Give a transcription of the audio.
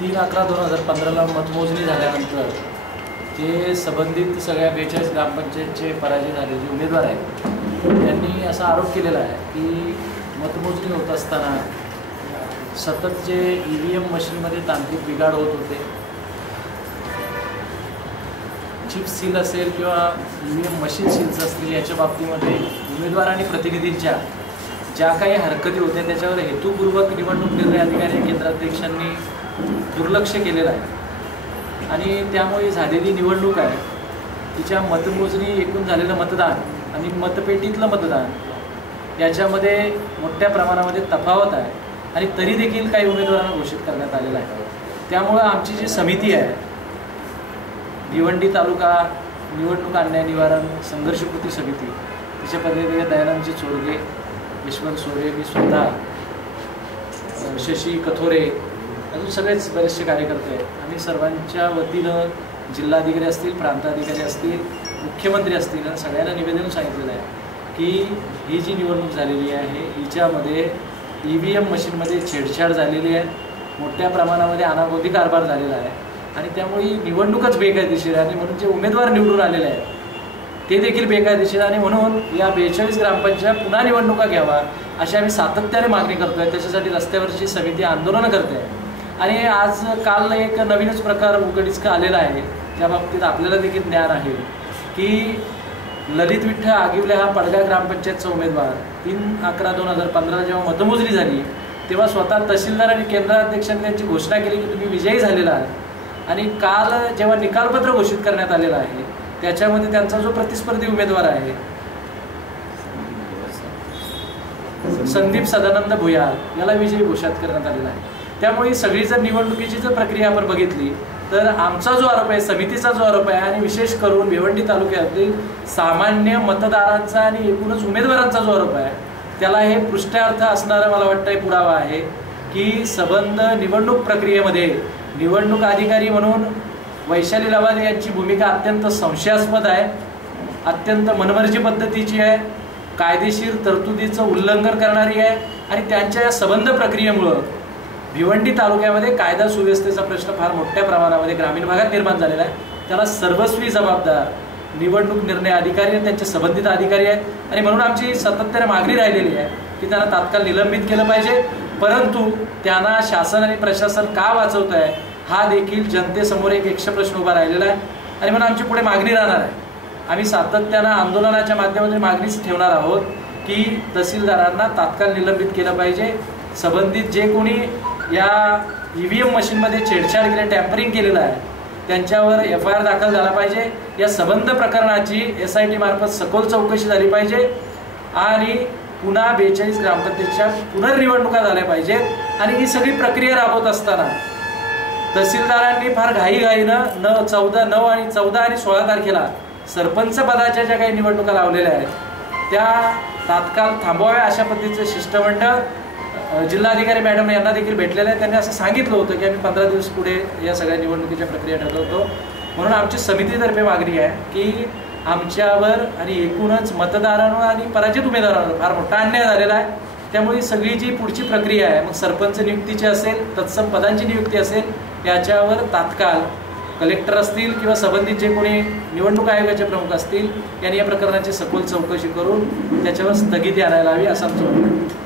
3/11/2015ला मतमोजणी झाल्यानंतर जे संबंधित सगळ्या 42 ग्रामपंचायतचे पराजय झाले जे उमेदवार आहेत त्यांनी असा आरोप केलेला आहे की मतमोजणी होत असताना सतत जे EVM मशीनमध्ये तांत्रिक बिघाड होत होते, चिप सील असेल किंवा EVM मशीन सील्स असतील याच्या बाबतीमध्ये उमेदवार आणि प्रतिनिधींच्या ज्या काही हरकती होत्या त्याच्यावर हेतुपूर्वक निवडणूक निर्णय अधिकारी केंद्राध्यक्षांनी दुर्लक्ष केलेलं आहे आणि त्यामुळे झालेली निवडणूक आहे तिच्या मतमोजणी एकूण झालेलं मतदान आणि मतपेटीतलं मतदान याच्यामध्ये मोठ्या प्रमाणामध्ये तफावत आहे आणि तरी देखील काही उमेदवारांना घोषित करण्यात आलेलं आहे। त्यामुळं आमची जी समिती आहे भिवंडी तालुका निवडणूक अन्याय निवारण संघर्ष कृती समिती तिचे पदाधिकारी दयानंदजी चोरगे, यशवंत सोरे, मी स्वतः, शशी कथोरे, अजून सगळेच बरेचसे कार्यकर्ते आहेत। आम्ही सर्वांच्या वतीनं जिल्हाधिकारी असतील, प्रांताधिकारी असतील, मुख्यमंत्री असतील आणि सगळ्यांना निवेदन सांगितलेलं आहे की ही जी निवडणूक झालेली आहे हिच्यामध्ये EVM मशीनमध्ये छेडछाड झालेली आहे, मोठ्या प्रमाणामध्ये अनागोंदी कारभार झालेला आहे आणि त्यामुळे ही निवडणूकच बेकायदेशीर आहे आणि म्हणून जे उमेदवार निवडून आलेले आहेत ते देखील बेकायदेशीर आणि म्हणून या 42 ग्रामपंचायत पुन्हा निवडणुका घ्यावा अशी आम्ही सातत्याने मागणी करतो आहे। त्याच्यासाठी रस्त्यावरची समिती आंदोलनं करते आहे आणि आज काल एक नवीनच प्रकार उघडीस आलेला आहे त्या बाबतीत आपल्याला देखील ज्ञान आहे की ललित विठ्ठल आगिवले हा पडगा ग्रामपंचायतचा उमेदवार 3/11/2015 जेव्हा मतमोजणी झाली तेव्हा स्वतः तहसीलदार आणि केंद्राध्यक्षांनी त्यांची घोषणा केली की तुम्ही विजयी झालेला आहात आणि काल जेव्हा निकालपत्र घोषित करण्यात आलेलं आहे त्याच्यामध्ये त्यांचा जो प्रतिस्पर्धी उमेदवार आहे संदीप सदानंद भुयार याला विजयी घोषित करण्यात आलेला आहे। त्यामुळे सगळी जर निवडणुकीची जर प्रक्रिया आपण बघितली तर आमचा जो आरोप आहे, समितीचा जो आरोप आहे आणि विशेष करून भिवंडी तालुक्यातील सामान्य मतदारांचा आणि एकूणच उमेदवारांचा जो आरोप आहे त्याला हे पृष्ठार्थ असणारा मला वाटतं पुरावा आहे की संबंध निवडणूक प्रक्रियेमध्ये निवडणूक अधिकारी म्हणून वैशाली लवाद यांची भूमिका अत्यंत संशयास्पद आहे, अत्यंत मनमर्जी पद्धतीची आहे, कायदेशीर तरतुदीचं उल्लंघन करणारी आहे आणि त्यांच्या या संबंध प्रक्रियेमुळं भिवंडी तालुक्यामध्ये कायदा सुव्यवस्थेचा प्रश्न फार मोठ्या प्रमाणामध्ये ग्रामीण भागात निर्माण झालेला आहे। त्याला सर्वस्वी जबाबदार निवडणूक निर्णय अधिकारी आणि त्यांचे संबंधित अधिकारी आहेत आणि म्हणून आमची सातत्याने मागणी राहिलेली आहे की त्यांना तात्काळ निलंबित केलं पाहिजे, परंतु त्यांना शासन आणि प्रशासन का वाचवत आहे हा देखील जनतेसमोर एक यक्ष प्रश्न उभा राहिलेला आहे आणि म्हणून आमची पुढे मागणी राहणार आहे। आम्ही सातत्यानं आंदोलनाच्या माध्यमातून मागणीच ठेवणार आहोत की तहसीलदारांना तात्काळ निलंबित केलं पाहिजे, संबंधित जे कोणी या EVM मशीनमध्ये छेडछाड केली, टॅम्परिंग केलेलं आहे त्यांच्यावर FIR दाखल झाला पाहिजे, या संबंध प्रकरणाची SIT मार्फत सखोल चौकशी झाली पाहिजे आणि पुन्हा 42 ग्रामपंचायतच्या पुनर्निवडणुका झाल्या पाहिजेत आणि ही सगळी प्रक्रिया राबवत असताना तहसीलदारांनी फार घाईघाईनं 9 आणि 14 आणि 16 तारखेला सरपंच पदाच्या ज्या काही निवडणुका लावलेल्या आहेत त्या तात्काळ थांबवाव्या अशा पद्धतीचं शिष्टमंडळ जिल्हाधिकारी मॅडम यांना देखील भेटलेलं आहे। त्यांनी असं सांगितलं होतं की आम्ही 15 दिवस पुढे या सगळ्या निवडणुकीच्या प्रक्रिया ठरवतो। म्हणून आमची समितीतर्फे मागणी आहे की आमच्यावर आणि एकूणच मतदारांवर आणि पराजित उमेदवारांवर फार मोठा अन्याय झालेला आहे। त्यामुळे सगळी जी पुढची प्रक्रिया आहे मग सरपंच नियुक्तीची असेल, तत्सम पदांची नियुक्ती असेल याच्यावर तात्काळ कलेक्टर असतील किंवा संबंधित जे कोणी निवडणूक आयोगाचे प्रमुख असतील यांनी या प्रकरणाची सखोल चौकशी करून त्याच्यावर स्थगिती आणायला हवी असं आमचं म्हणणं आहे।